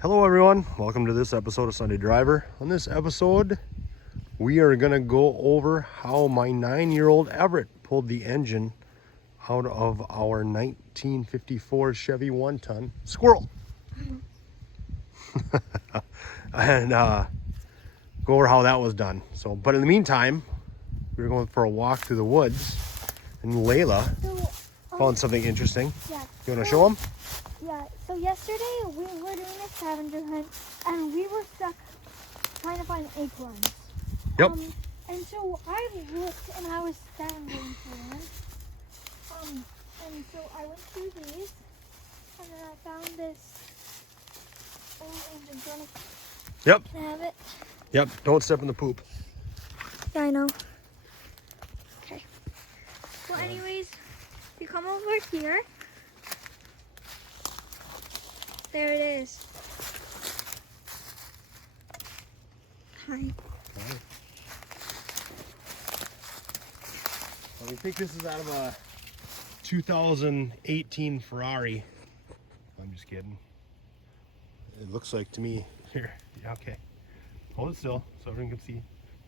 Hello everyone, welcome to this episode of Sunday Driver. On this episode, we are going to go over how my 9-year-old Everett pulled the engine out of our 1954 Chevy 1-ton Squirrel. And go over how that was done. But in the meantime, we were going for a walk through the woods, and Layla found something interesting. Yeah. You want to show them? Yeah, so yesterday we were doing a scavenger hunt and we were stuck trying to find acorns. Yep. And so I looked and I was scavenging for one. And so I went through these and then I found this old engine. Do you want Yep. to have it? Yep. Don't step in the poop. Yeah, I know. Okay. Well, anyways, you come over here. There it is. Hi. Well, we think this is out of a 2018 Ferrari. I'm just kidding. It looks like to me, here, yeah, okay. Hold it still so everyone can see.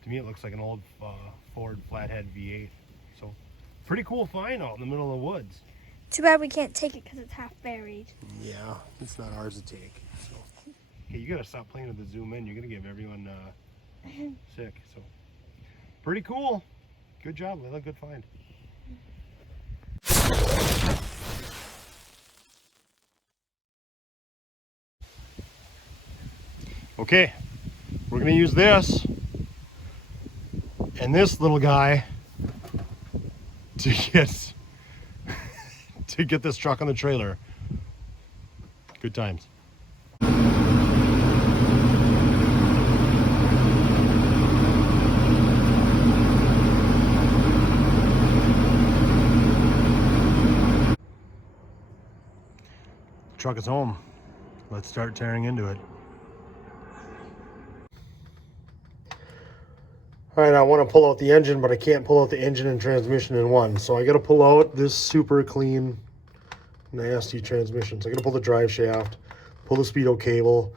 To me it looks like an old Ford flathead V8. So, pretty cool find out in the middle of the woods. Too bad we can't take it because it's half buried. Yeah, it's not ours to take. So, okay, you gotta stop playing with the zoom in. You're gonna give everyone sick. So, pretty cool. Good job, Layla. Good find. Okay, we're gonna use this and this little guy to get this truck on the trailer. Good times. Truck is home. Let's start tearing into it. All right, I want to pull out the engine, but I can't pull out the engine and transmission in one. So I got to pull out this super clean, nasty transmission. So I got to pull the drive shaft, pull the speedo cable,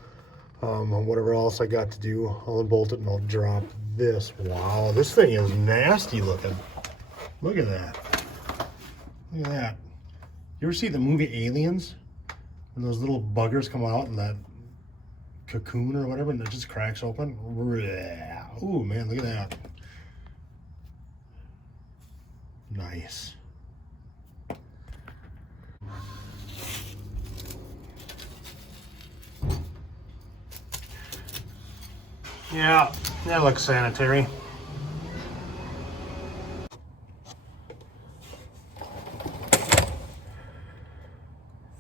whatever else I got to do. I'll unbolt it and I'll drop this. Wow, this thing is nasty looking. Look at that. Look at that. You ever see the movie Aliens? When those little buggers come out in that cocoon or whatever and it just cracks open? Ooh, man, look at that. Nice. Yeah, that looks sanitary.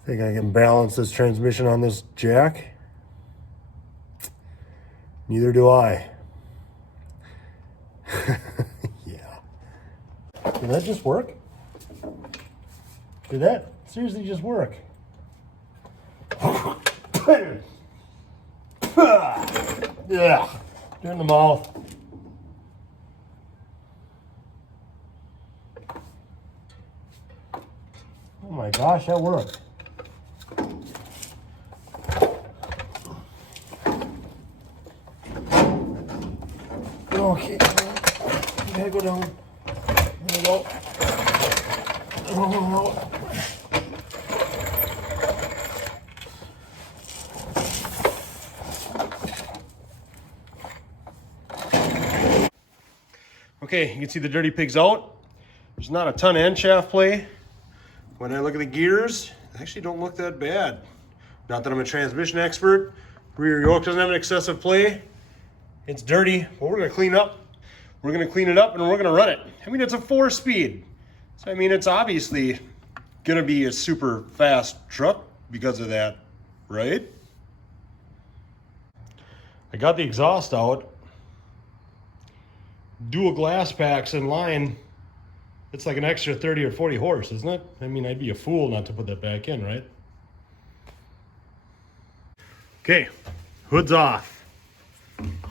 Think I can balance this transmission on this jack? Neither do I. Yeah. Did that just work? Did that seriously just work? Yeah. Do it in the mouth. Oh my gosh, that worked. Okay, you gotta go down. There we go. Oh. Okay, you can see the dirty pig's out. There's not a ton of end shaft play. When I look at the gears, they actually don't look that bad. Not that I'm a transmission expert. Rear yoke doesn't have an excessive play. It's dirty, but we're gonna clean up. We're gonna clean it up and we're gonna run it. I mean, it's a 4-speed. So I mean, it's obviously gonna be a super fast truck because of that, right? I got the exhaust out. Dual glass packs in line. It's like an extra 30 or 40 horse, isn't it? I mean, I'd be a fool not to put that back in, right? Okay, hood's off.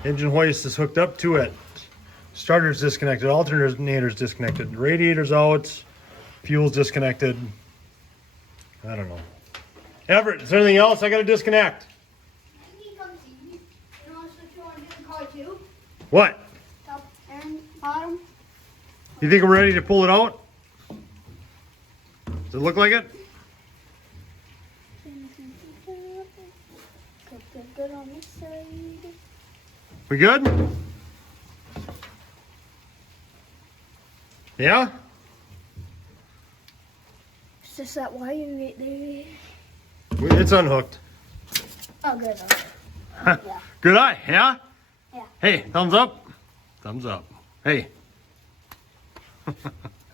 Engine hoist is hooked up to it. Starter's disconnected, alternator's disconnected, radiator's out, fuel's disconnected. I don't know. Everett, is there anything else I gotta disconnect? What? Top and bottom. You think we're ready to pull it out? Does it look like it? Good on this side. We good? Yeah? It's just that wire right there. It's unhooked. Oh, good. Yeah. Good eye, yeah? Yeah. Hey, thumbs up? Thumbs up. Hey,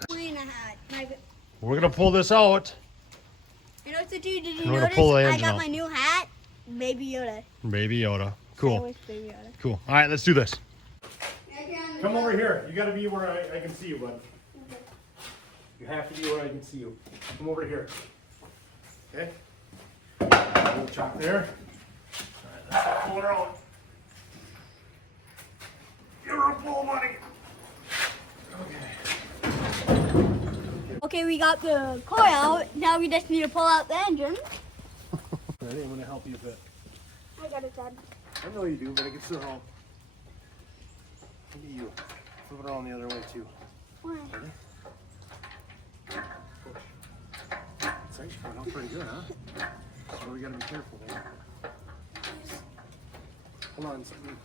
Queen hat. we're gonna pull this out. You know what to do? Did you I'm gonna notice? pull the I engine got out. my new hat. Baby Yoda. Baby Yoda. I Cool, always Baby Yoda. cool. All right, let's do this. Come over here. You gotta be where I can see you, bud. You have to be where I can see you. Come over here. Okay? A little chop there. All right, let's pull her out. Give her a pull, buddy. Okay. Okay, we got the coil out. Now we just need to pull out the engine. Ready? I'm gonna help you a bit. I got it done. I know you do, but I can still help. Look at you. Flip it around the other way too. Why? Ready? It's actually coming out pretty good, huh? So we gotta be careful there. Hold on, something.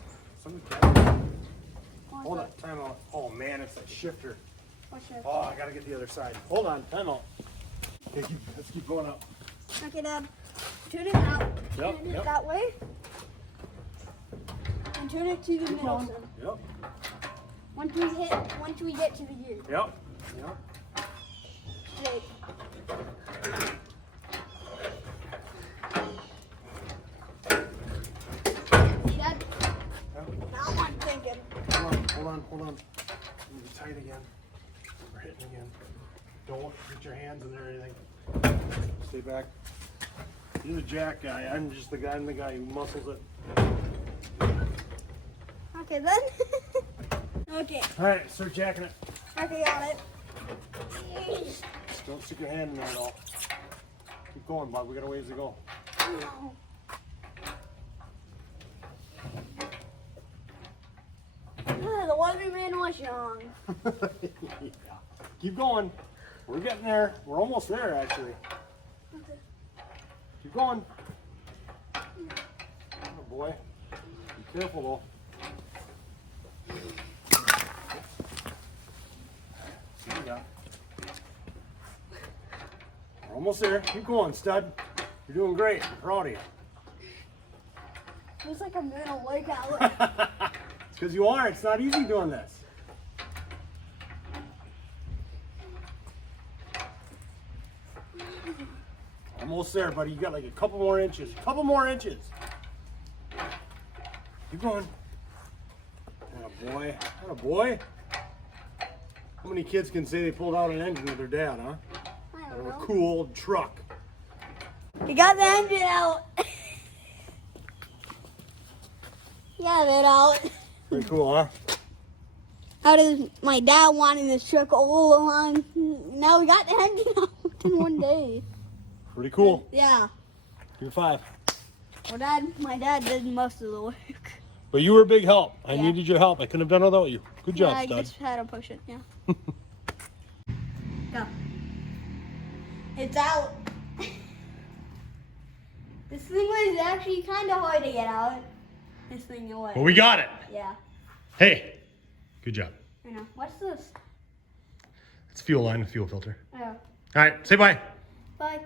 Hold on, time out. Oh man, it's that shifter. What's your... Oh, I gotta get the other side. Hold on, time out. Okay, let's keep going up. Okay, Dad. Turn it out. Yep, Turn it yep. that way. And turn it to the middle. Son. Yep, Once we get to the gear. yep, yep. Straight. See that? Yep. Now I'm thinking. Hold on. Move it tight again. We're hitting again. Don't get your hands in there or anything. Stay back. You're the jack guy. I'm just the guy. I'm the guy who muscles it. Okay, then. Okay. All right, start jacking it. Okay, got it. Just don't stick your hand in there at all. Keep going, Bob. We got a ways to go. No. Ah, the Weatherman was young. Yeah. Keep going. We're getting there. We're almost there, actually. Okay. Keep going. Oh, boy. Be careful, though. See you got. We're almost there. Keep going, stud. You're doing great. I'm proud of you. Looks like I'm doing a workout. It's because you are. It's not easy doing this. Almost there, buddy. You got like a couple more inches. Couple more inches. Keep going. Atta boy. Atta boy. How many kids can say they pulled out an engine with their dad, huh? I Out don't of a know. cool old truck. You got the engine out. Yeah, that out. Pretty cool, huh? How does my dad wanted this truck all along? Now we got the engine out in one day. Pretty cool. Yeah. You're 5. Well, my dad did most of the work. But you were a big help. I Yeah. needed your help. I couldn't have done it without you. Good job, Yeah, I stud. just had to push it. Yeah. Go. It's out. This thing was actually kind of hard to get out. This thing away. Well, we got it. Yeah. Hey, good job. I know. What's this? It's fuel line, fuel filter. Oh. All right, say bye. Bye.